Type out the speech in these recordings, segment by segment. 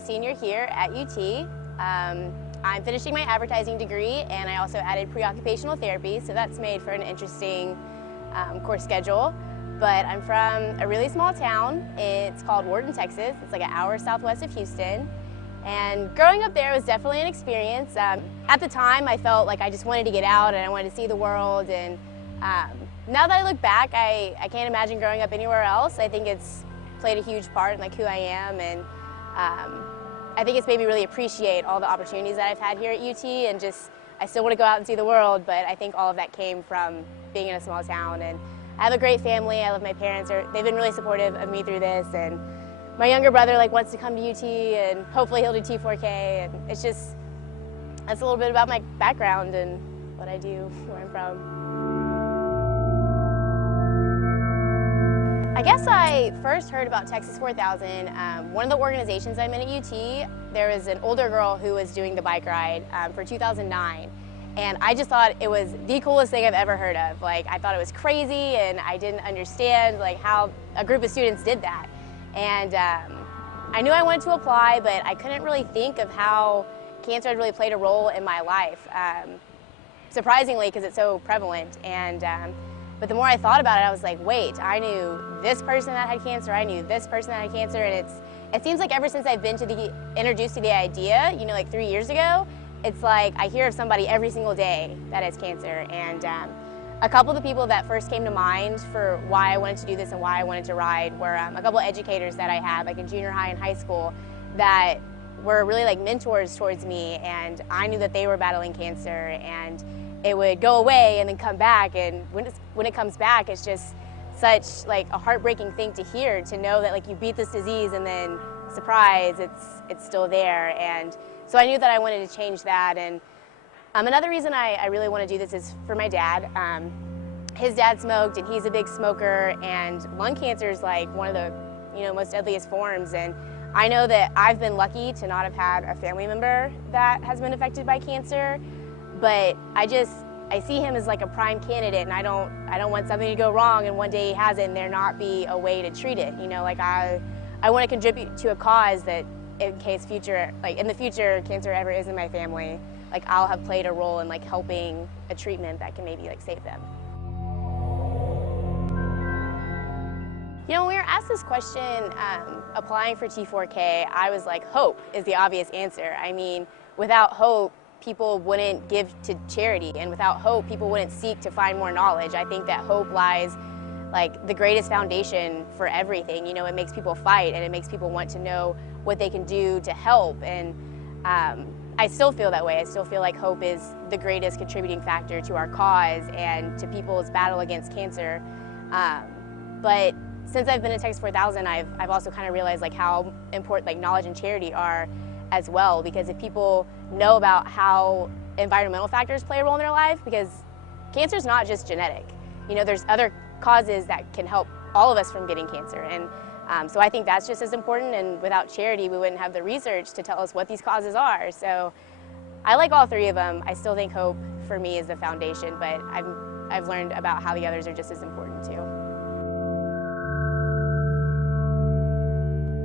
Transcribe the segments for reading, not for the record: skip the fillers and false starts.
a senior here at UT. I'm finishing my advertising degree, and I also added pre-occupational therapy, so that's made for an interesting course schedule. But I'm from a really small town. It's called Wharton, Texas. It's like an hour southwest of Houston. And growing up there was definitely an experience. At the time, I felt like I just wanted to get out and I wanted to see the world. And now that I look back, I can't imagine growing up anywhere else. I think it's played a huge part in like who I am, and I think it's made me really appreciate all the opportunities that I've had here at UT, and just I still want to go out and see the world, but I think all of that came from being in a small town. And I have a great family. I love my parents. They've been really supportive of me through this, and my younger brother wants to come to UT, and hopefully he'll do T4K, and it's just, that's a little bit about my background and what I do, where I'm from. I guess I first heard about Texas 4000. One of the organizations I'm in at UT, there was an older girl who was doing the bike ride for 2009. And I just thought it was the coolest thing I've ever heard of. Like, I thought it was crazy, and I didn't understand like how a group of students did that. And I knew I wanted to apply, but I couldn't really think of how cancer had really played a role in my life. Surprisingly, because it's so prevalent. And but the more I thought about it, I was like, wait, I knew this person that had cancer, I knew this person that had cancer, and it seems like ever since I've been introduced to the idea, you know, like 3 years ago, it's like I hear of somebody every single day that has cancer. And a couple of the people that first came to mind for why I wanted to do this and why I wanted to ride were a couple of educators that I had, like in junior high and high school, that were really like mentors towards me, and I knew that they were battling cancer, and it would go away and then come back, and when it comes back, it's just such like a heartbreaking thing to hear, to know that like you beat this disease and then surprise, it's still there. And so I knew that I wanted to change that. And another reason I really want to do this is for my dad. His dad smoked, and he's a big smoker, and lung cancer is like one of the most deadliest forms. And I know that I've been lucky to not have had a family member that has been affected by cancer, but I see him as like a prime candidate, and I don't want something to go wrong and one day he has it and there not be a way to treat it. Like I want to contribute to a cause that in the future cancer ever is in my family, like I'll have played a role in like helping a treatment that can maybe like save them. When we were asked this question applying for T4K, I was like, hope is the obvious answer. I mean, without hope, people wouldn't give to charity, and without hope, people wouldn't seek to find more knowledge. I think that hope lies like the greatest foundation for everything. It makes people fight, and it makes people want to know what they can do to help. And I still feel that way. I still feel like hope is the greatest contributing factor to our cause and to people's battle against cancer. But since I've been in Texas 4000, I've also kind of realized like how important like knowledge and charity are as well, because if people know about how environmental factors play a role in their life, because cancer is not just genetic. There's other causes that can help all of us from getting cancer. And so I think that's just as important, and without charity, we wouldn't have the research to tell us what these causes are. So I like all three of them. I still think hope for me is the foundation, but I've learned about how the others are just as important too.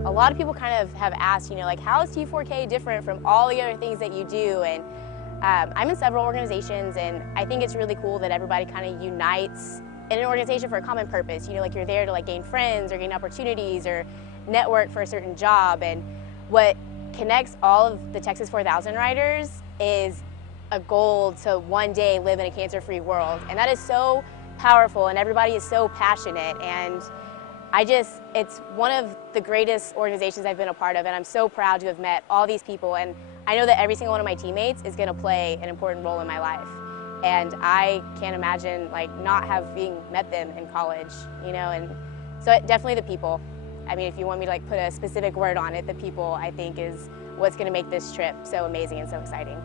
A lot of people kind of have asked, like how is T4K different from all the other things that you do? And I'm in several organizations, and I think it's really cool that everybody kind of unites in an organization for a common purpose. Like you're there to like gain friends or gain opportunities or network for a certain job. And what connects all of the Texas 4000 riders is a goal to one day live in a cancer-free world. And that is so powerful, and everybody is so passionate. And it's one of the greatest organizations I've been a part of, and I'm so proud to have met all these people. And I know that every single one of my teammates is going to play an important role in my life. And I can't imagine like not having met them in college, and so definitely the people. I mean, if you want me to like put a specific word on it, the people I think is what's going to make this trip so amazing and so exciting.